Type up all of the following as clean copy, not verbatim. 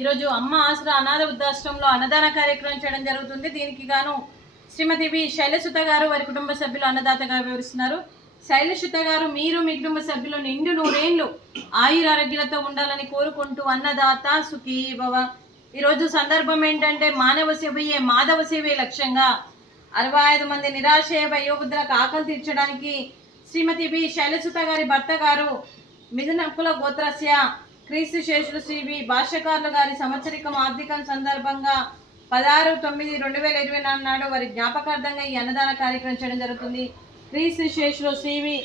ఈరోజు అమ్మ ఆసరా అనాథ వృద్ధాశ్రమంలో అన్నదాన కార్యక్రమం చేయడం జరుగుతుంది. దీనికి గాను శ్రీమతి వి శైలసుత గారు వారి కుటుంబ సభ్యులు అన్నదాతగా వివరిస్తున్నారు. శైలసుత గారు, మీరు మీ కుటుంబ సభ్యులు నిండు నూరేళ్లు ఆయురారోగ్యాలతో ఉండాలని కోరుకుంటూ అన్నదాత సుఖీ భవ. ఈరోజు సందర్భం ఏంటంటే మానవ సేవయే మాధవ సేవే లక్ష్యంగా 65 మంది నిరాశయ వయోవృద్ధులకు ఆకలి తీర్చడానికి శ్రీమతి వి శైలసుత గారి భర్త గారు మిథునకుల గోత్రస్య క్రీస్తు శేషులు శ్రీ వి భాష్యకారులు గారి సంవత్సరికం ఆర్థికం సందర్భంగా 16/9/2024 నాడు వారి జ్ఞాపకార్థంగా ఈ అన్నదాన కార్యక్రమం చేయడం జరుగుతుంది. క్రీస్తు శేషులు శ్రీ వి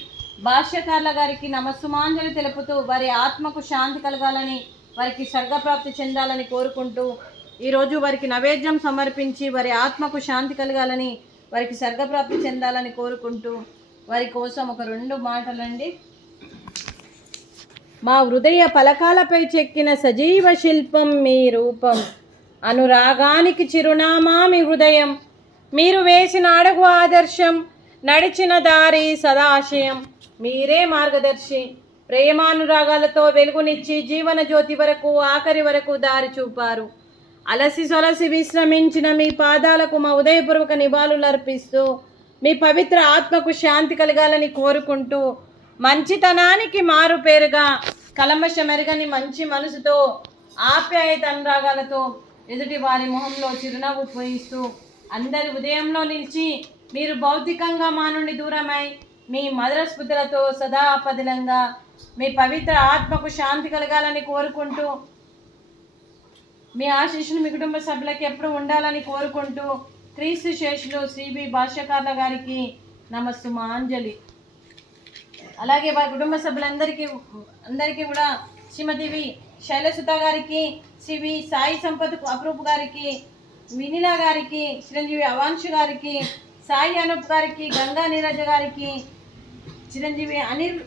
భాష్యకారుల గారికి నమస్సుమాంజలి తెలుపుతూ వారి ఆత్మకు శాంతి కలగాలని, వారికి స్వర్గప్రాప్తి చెందాలని కోరుకుంటూ ఈరోజు వారికి నైవేద్యం సమర్పించి వారి ఆత్మకు శాంతి కలగాలని, వారికి స్వర్గప్రాప్తి చెందాలని కోరుకుంటూ వారి కోసం ఒక 2 మాటలండి. మా హృదయ పలకాలపై చెక్కిన సజీవ శిల్పం మీ రూపం, అనురాగానికి చిరునామా మీ హృదయం, మీరు వేసిన అడుగు ఆదర్శం, నడిచిన దారి సదాశయం, మీరే మార్గదర్శి, ప్రేమానురాగాలతో వెలుగునిచ్చి జీవన జ్యోతి వరకు ఆఖరి వరకు దారి చూపారు. అలసి సొలసి విశ్రమించిన మీ పాదాలకు మా ఉదయపూర్వక నివాళులు అర్పిస్తూ మీ పవిత్ర ఆత్మకు శాంతి కలగాలని కోరుకుంటూ మంచితనానికి మారు పేరుగా కలమషమెరగని మంచి మనసుతో ఆప్యాయత అనురాగాలతో ఎదుటి వారి మొహంలో చిరునవ్వు పోయిస్తూ అందరి ఉదయంలో నిలిచి మీరు భౌతికంగా మా నుండి దూరమై మీ మధుర స్మృతులతో సదా పదిలంగా మీ పవిత్ర ఆత్మకు శాంతి కలగాలని కోరుకుంటూ మీ ఆశీస్సులు మీ కుటుంబ సభ్యులకి ఎప్పుడు ఉండాలని కోరుకుంటూ క్రీస్తు శేషులు శ్రీ వి భాష్యకారుల గారికి నమస్సుమాంజలి. అలాగే వారి కుటుంబ సభ్యులందరికీ కూడా శ్రీమతి వి శైలసుత గారికి, శ్రీ వి సాయి సంపత్ అప్రూప్ గారికి, వినిలా గారికి, చిరంజీవి అవాంశు గారికి, సాయి అనూప్ గారికి, గంగా నీరజ గారికి, చిరంజీవి అనిల్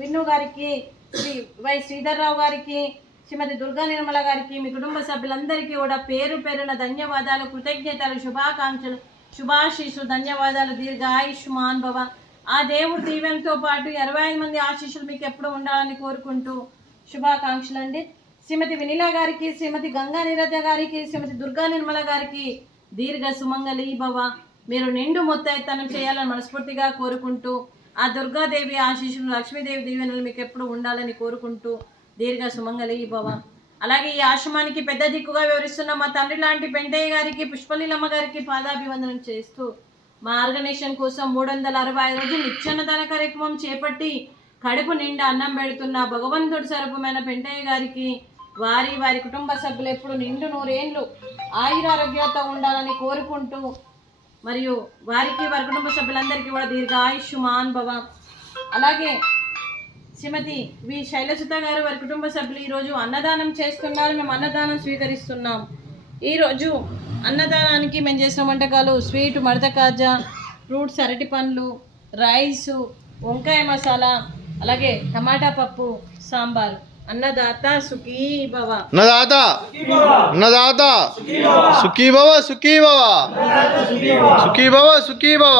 విన్ను గారికి, శ్రీ వై శ్రీధర్రావు గారికి, శ్రీమతి దుర్గా నిర్మల గారికి, మీ కుటుంబ సభ్యులందరికీ కూడా పేరు పేరున ధన్యవాదాలు, కృతజ్ఞతలు, శుభాకాంక్షలు, శుభాశీస్సులు, ధన్యవాదాలు. దీర్ఘ ఆయుష్మాన్ భవ. ఆ దేవుడు దీవెనతో పాటు 25 మంది ఆశీస్సులు మీకు ఎప్పుడు ఉండాలని కోరుకుంటూ శుభాకాంక్షలు అండి. శ్రీమతి వినిలా గారికి, శ్రీమతి గంగా నీరజ గారికి, శ్రీమతి దుర్గా నిర్మల గారికి దీర్ఘ సుమంగళి భవ. మీరు నిండు మొత్తైతనం చేయాలని మనస్ఫూర్తిగా కోరుకుంటూ ఆ దుర్గాదేవి ఆశీస్సులు, లక్ష్మీదేవి దీవెనలు మీకు ఎప్పుడు ఉండాలని కోరుకుంటూ దీర్ఘ సుమంగళి భవ. అలాగే ఈ ఆశ్రమానికి పెద్ద దిక్కుగా వివరిస్తున్న మా తండ్రి లాంటి పెంటయ్య గారికి, పుష్పలీలమ్మ గారికి పాదాభివందనం చేస్తూ మా ఆర్గనైజేషన్ కోసం 365 రోజులు నిత్యాన్నదాన కార్యక్రమం చేపట్టి కడుపు నిండా అన్నం పెడుతున్న భగవంతుడి స్వరూపమైన పెంటయ్య గారికి, వారి కుటుంబ సభ్యులు ఎప్పుడు నిండు నూరేళ్లు ఆయురారోగ్యాలతో ఉండాలని కోరుకుంటూ మరియు వారికి వారి కుటుంబ సభ్యులందరికీ కూడా దీర్ఘ ఆయుష్మాన్ భవ. అలాగే శ్రీమతి వి శైలసుత గారు వారి కుటుంబ సభ్యులు ఈరోజు అన్నదానం చేస్తున్నారు. మేము అన్నదానం స్వీకరిస్తున్నాం. ఈరోజు అన్నదానానికి మేము చేసిన వంటకాలు స్వీట్, మడత కాజా, ఫ్రూట్స్, అరటి పండ్లు, రైసు, వంకాయ మసాలా, అలాగే టమాటా పప్పు, సాంబారు. అన్నదాత సుఖీ భవ. అన్నదాత అన్నదాత సుఖీ భవ, సుఖీ భవ, సుఖీ భవ, సుఖీ భవ.